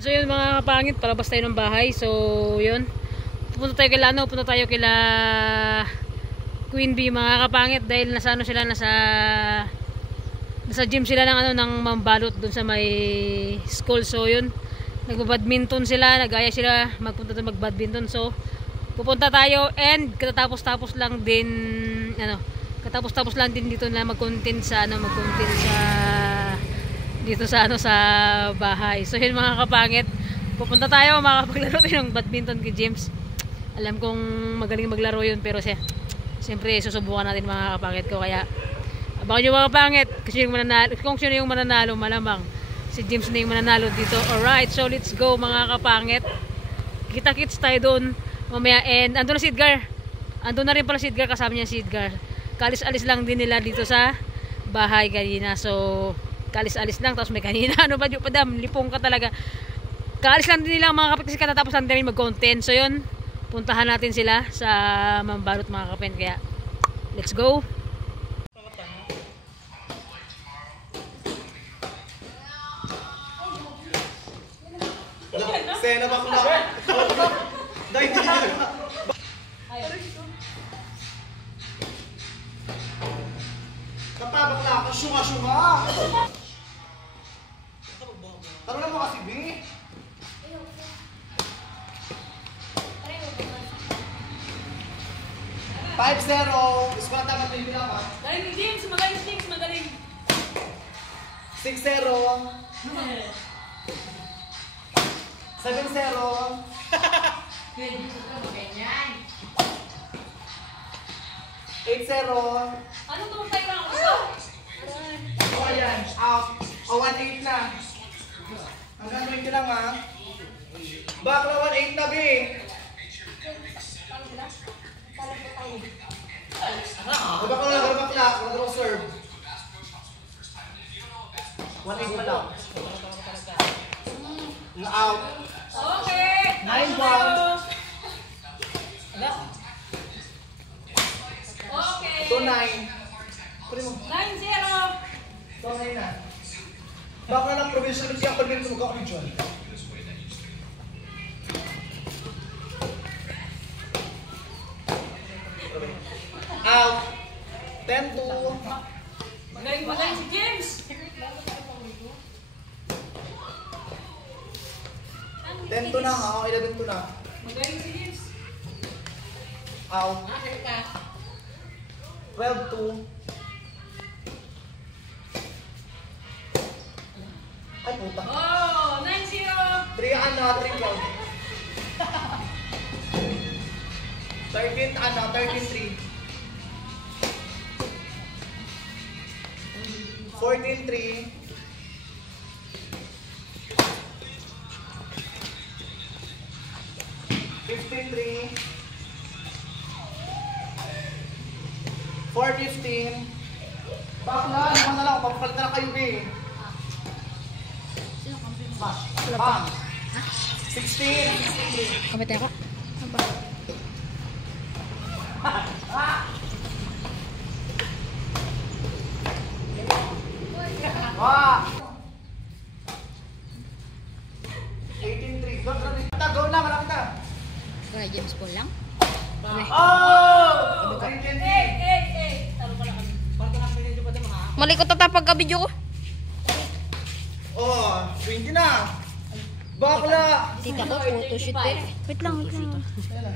So yun mga kapangit, palabas tayo ng bahay. So yun, punta tayo kila punta tayo kila Queen Bee mga kapangit. Dahil nasa sila, nasa gym sila ng ng mambalot dun sa may school. So yun, nagbabadminton sila, nagaya sila magpunta doon magbadminton. So pupunta tayo and katapos-tapos lang din katapos-tapos lang din dito na mag-content sa dito sa sa bahay. So yun mga kapangit, pupunta tayo, makapaglaro tayo ng badminton kay James. Alam kong magaling maglaro yun, pero siyempre susubukan natin mga kapangit ko. Kaya abangan nyo mga kapangit, kasi kung sino yung mananalo, malamang si James na yung mananalo dito. Alright, so let's go mga kapangit. Kita-kits tayo doon mamaya. And andun na si Edgar, andun na rin pala si Edgar, kasama niya si Edgar. Kalis-alis lang din nila dito sa bahay kanina. So kalis-alis lang, tapos may kanina ano ba yung padam, lipong ka talaga. Kalis lang din nila mga kapit, kasi katatapos lang din mag-content. So yun, puntahan natin sila sa mambalot mga kapit. Kaya let's go. Sena bakla. Dai di. Kapabakla ka, syunga-syunga. Tarunan mo kasi, B. 5-0. Gusto ko na tama tayo bilang, ha? Galing ni James, magaling James, magaling. 6-0. 7-0. Pwede ko ka ganyan. 8-0. Ano itong tayo lang ako? O, ayan. Out. O, 1-8 na. Hanggang 20 lang, ha? Bakla, 1-8 na, B. O, bakla na, bakla. Bakla ko serve. 1-8 pa lang. Na-out. Okay. 9-1. Okay. 2-9. Pwede mo. 9-0. 2-9 na. Bakla lang, provincial kasi ang pag-ibig sa magkakabidyon. Out. 10-2. Magaling si James. 10-2 na, ha? 11-2 na. Magaling si James. Out. 12-2. Ay, puta. Oh, 9-0. 3 ano, 3-12. 13 ano, 13-3. 14-3. 15-3. 4-15. Bakla, naman na lang, papapalit na lang kayo, B. Bang. 16. Kamitay ka? Wah. 18-3. Go na, malapit na. Kaya James Paul lang? Oh! 19-3. Talo pala kami. Malikot na tapag ka-video ko. Oh, 20 na. Bakla. Tita ko, photoshoot din. Wait lang, wait lang.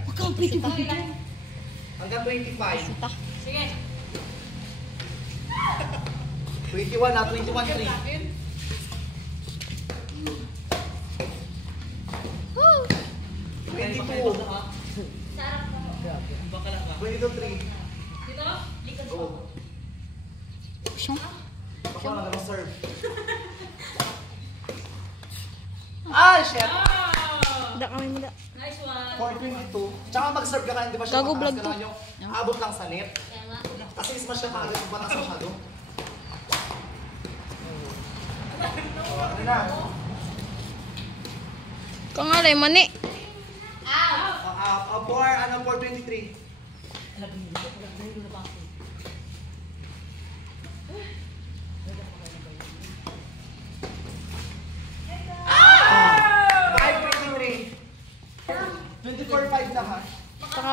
Huwag kang video ba? Hanggang 25. Shoot ah. Sige. 21 na, 21-3. Woo! 22. 22-3. Dito? Go. Siyong. Bakla na naman serve. Ah, shit. Oh! Da kami mo da. Nice one. 422. Tsaka mag-serve ka ka, hindi ba siya Gago mataas vlog ka to. lang yung abot lang sa net. Kasi smash ka kagad kung mataas masyado. Ano na? Kangalay, mani. 423.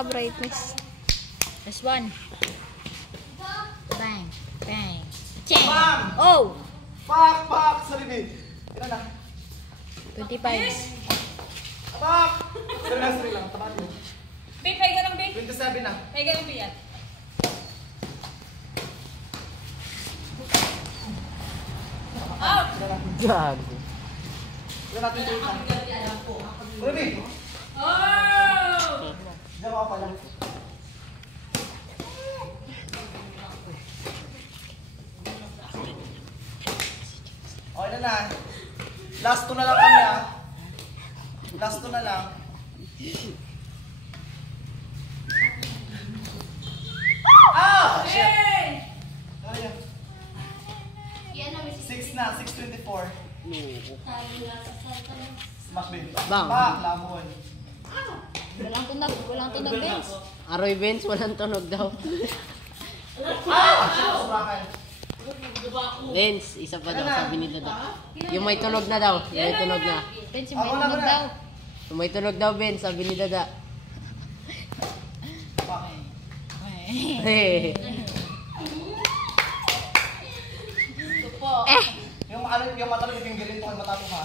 naka-brightness. Last one. Bang. Bang. Cheng. Bang! Oh! Pak! Sorry, babe. Ilan na? 25. Pak! Sorry lang. Tamaan mo. Babe, kaya ka lang, babe. 27 na. Kaya ka lang, babe. Yan. Out! Gago. Ilan natin 28 na? Ulo, babe. Oh! Diyan ako pala. Okay na na. Last two na lang kami ah. Last two na lang. Ah! Shit! Hey! Kaya. 6 na, 6:24. Smack babe. Bang. Pak, lamon. Walang tunog, Benz. Aroy Benz, walang tunog daw. Ah! Shit, sobrakan. Benz, isa pa daw, sabi ni Dada. Yung may tunog na daw, yung may tunog na. Benz, yung may tunog daw. Yung may tunog daw, Benz, sabi ni Dada. Pak. Hey. Yung ano, yung mata ko yung ganito kay mata ko ha.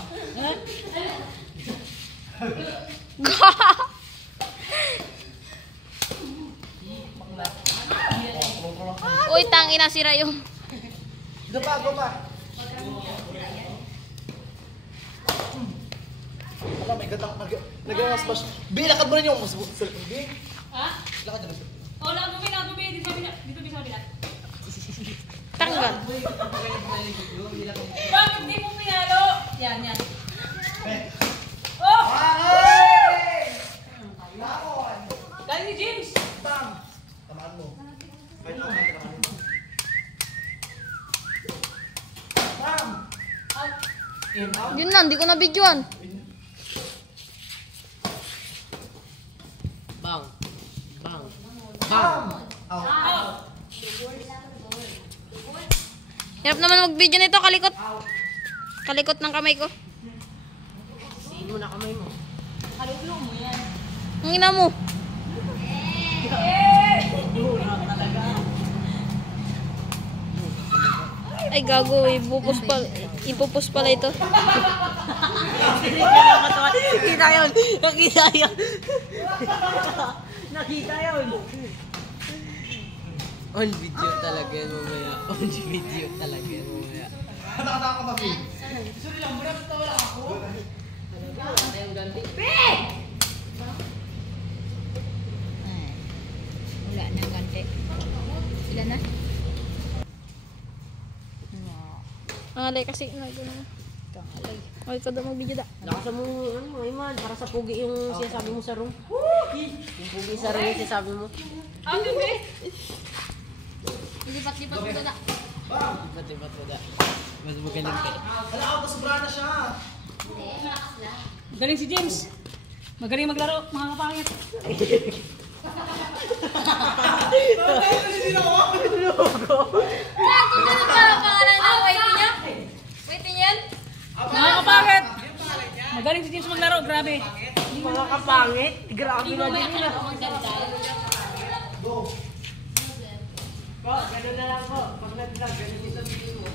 Uy, tangin na sira yung... Go pa. Alam, may gatang nagawas ba siya? B, lakad mo rin yung cellphone. B, Ha? lakad na rin. Oh, lakad mo, babe. Dito sa kabila. Tanggal. Bakit di mo pinalo? Yan. B. Oh! Hey! Lamon! Dali ni James! Bam! Tamaan mo. Pwede mo, may tamaan mo. Bam! Out! In, out. Yun lang, di ko na videoan. Bang. Bang. Bam! Out. Out! Hirap naman mag-video nito, kalikot. Kalikot ng kamay ko. Sino na kamay mo? Haluglo mo yan. Ang ina mo. Ay, gago. Ipupus pala ito. Nakita yun! Nakita yun! On video talaga yan mamaya. On video talaga yan mamaya. Nakataka ka ba, B? Wala na ganti. Ilan na? Alay kasi nagano. Ay, kada mag-video da. Lakasan mo, ano, Ayman, para sa pugi yung sinasabi mo sa room. Yung pugi sa room yung sinasabi mo. Out yun, babe. Lipat-lipat mo da. Bam! Ibat-ibat mo da. Mas magaling ka. Hala, out, sobra na siya. Galing si James. Magaling maglaro, mga kapangit. Mga kapangit! Magaling si James maglaro, grabe. Mga kapangit, grabe na din yun. Go! Po, gano'n na lang po. Pag nag-vlog, gano'n yung sabihin mo.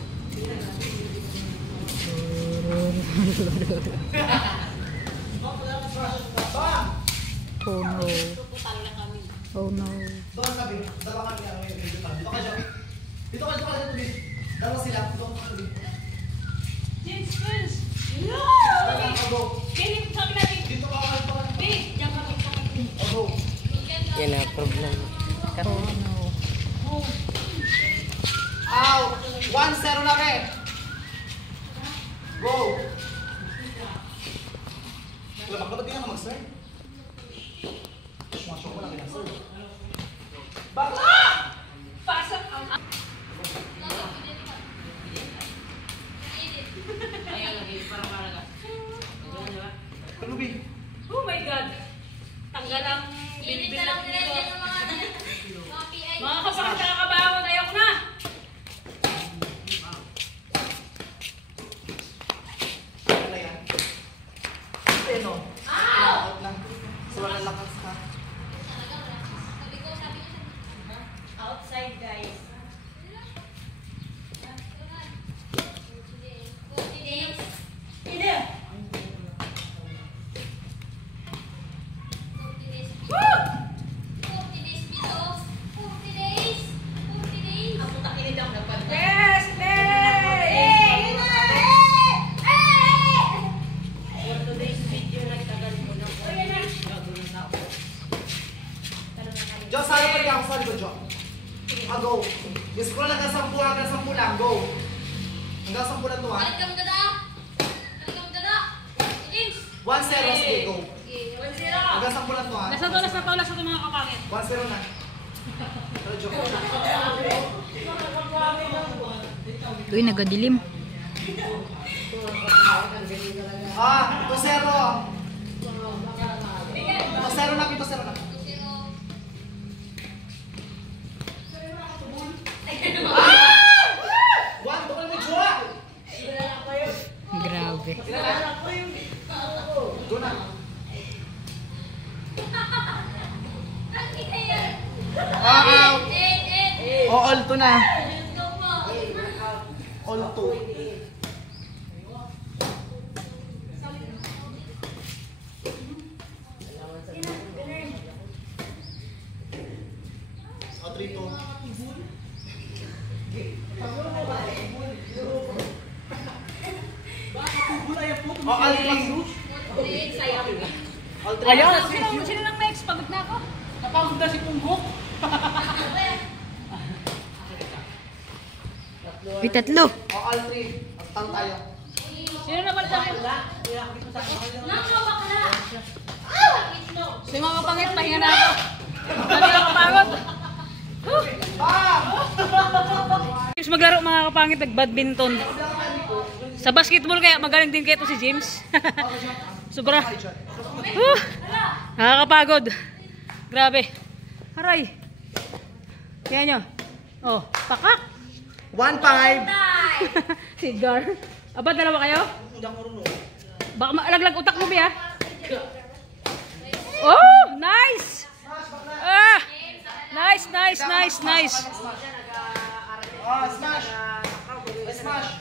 Bam! Oh no. Oh no. Doon sabi, dalawa kami ang dito ka dyan. Dito ka dyan, dalawa sila. Dito ka dyan. James! No! Go! Galing sa akin natin. Dito ka dyan. Babe, diyan ka. Go! Yan na, problem. Oh no. Out! 1-0 na rin. Go! Wala, bakit ganyan ka mag-serve? Masok mo lang ganyan, sir. Bakla! Pasok ang... Ayan lagi, parang maraga. Ruby. Oh my God! Tanggal ang bilbil na dito. Mga kapangit nakakabawan, ayoko na! Ano yan? Ano? Out lang. So, wala lakas ka. Outside, guys. Jo, sali pa niya ako. Sali ko, Jo. Go. Gusto ko lang hanggang 10 lang. Go. Hanggang 10 lang to, ha? 1-0, sige, go. Hanggang 10 lang to, ha? Last na to mga kapangit. 1-0 na. Pero, Jo. Uy, nagadilim. 2-0. 2-0 na, 2-0 na. Grabe. Doon na. Out. All to na. All to. O, 3-2. O, all 3. All 3. Ayaw! Sino lang next? Pagod na ako. Napagod na si Punggok. Uy, tatlo. O, all 3. Magtang tayo. Sino na pala tayo? So yung mga kapangit, pahinga na ako. Dami na kapagod. James maglaro mga kapangit, nag-badminton. Sa basketball kaya magaling din kaya ito si James. Sobra. Nakakapagod. Grabe. Aray. Kaya nyo. Oh, pakak. 1-5. Sigar. Aba, dalawa kayo? Baka malaglag utak mo, Bia. Oh, nice! Ah! Nice. Oh, smash. Smash.